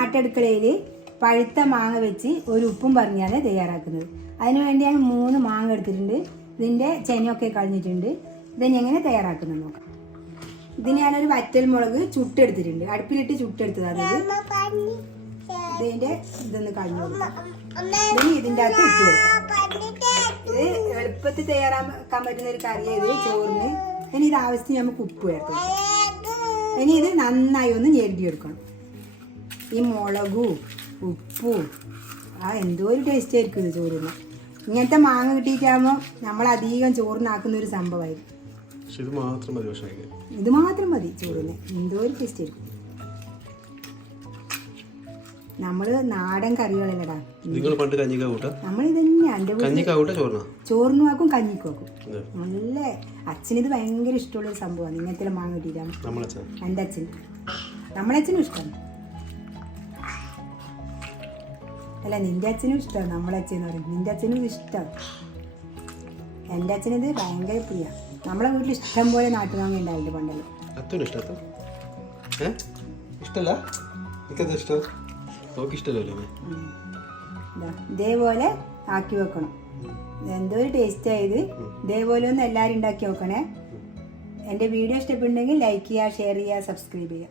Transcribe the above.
നാട്ടടുക്കളയിൽ പഴുത്ത മാങ്ങ വെച്ച് ഒരു ഉപ്പും പറഞ്ഞാണ് തയ്യാറാക്കുന്നത്. അതിനുവേണ്ടി ഞാൻ മൂന്ന് മാങ്ങ എടുത്തിട്ടുണ്ട്. ഇതിന്റെ ചെനയൊക്കെ കളഞ്ഞിട്ടുണ്ട്. ഇനി എങ്ങനെ തയ്യാറാക്കുന്നത് നോക്കാം. ഇതിന് ഞാനൊരു വറ്റൽ മുളക് ചുട്ടെടുത്തിട്ടുണ്ട്. അടുപ്പിലിട്ട് ചുട്ടെടുത്തതാണ് ഇത്. ഇതിന്റെ ഇതൊന്ന് കളഞ്ഞു ഇതിന് ഇതിന്റെ അകത്ത് ഇട്ട് കൊടുക്കാം. ഇത് എളുപ്പത്തിൽ തയ്യാറാക്കാൻ പറ്റുന്ന ഒരു കറിയാണ് ഇത് ചോറിന്. ഇനി ഇത് ആവശ്യത്തിന് നമുക്ക് ഉപ്പ് ചേർക്കാം ഇനി ഇത് നന്നായി ഒന്ന് ഞെരടിയെടുക്കണം ഈ മുളകു ഉപ്പു ആ എന്തോ ഒരു ടേസ്റ്റ് ആയിരിക്കും ഇത് ചോറിന് ഇങ്ങനത്തെ മാങ്ങ കിട്ടിയിട്ടാകുമ്പോൾ നമ്മൾ അധികം ചോറിനാക്കുന്ന ഒരു സംഭവമായിരിക്കും. ഇത് മാത്രം മതി പക്ഷേ. ഇത് മാത്രം മതി ചോറിന്. എന്തോ ഒരു ടേസ്റ്റ് ആയിരിക്കും. നമ്മൾ നാടൻ കറികളല്ലടാ. നിങ്ങൾ പണ്ട് കഞ്ഞിക്ക കൂട്ട? നമ്മൾ ഇതന്നെ കഞ്ഞിക്ക കൂട്ട ചോറിനാ ചോറിനും ആക്കും കഞ്ഞിക്കും നല്ല അച്ഛന് ഇത് ഭയങ്കര ഇഷ്ടമുള്ള ഒരു സംഭവമാണ് ഇങ്ങനത്തെ മാങ്ങ കിട്ടിയിട്ടാണ് എന്റെ അച്ഛൻ നമ്മളെ അച്ഛനും ഇഷ്ടമാണ്. അല്ല നിന്റെ അച്ഛനും ഇഷ്ടമാണ് നമ്മളെ അച്ഛൻ എന്ന് പറയും. നിന്റെ അച്ഛനും ഇത് ഇഷ്ടമാണ് എന്റെ അച്ഛനത് ഭയങ്കര പ്രിയ. നമ്മളെ വീട്ടിൽ ഇഷ്ടം പോലെ നാട്ടുമാങ്ങ ഉണ്ടാവില്ല പണ്ടല്ലോ. അത്തനും ഇഷ്ടം എനിക്കത് ഇഷ്ടം? ഇഷ്ടമല്ലോ ഇതേപോലെ ആക്കി വെക്കണം. എന്തോ ഒരു ടേസ്റ്റ് ആയത് ഇതേപോലെ ഒന്ന് എല്ലാവരും ഉണ്ടാക്കി വെക്കണേ. എന്റെ വീഡിയോ ഇഷ്ടപ്പെട്ടുണ്ടെങ്കിൽ ലൈക്ക് ചെയ്യുക ഷെയർ ചെയ്യുക സബ്സ്ക്രൈബ് ചെയ്യുക.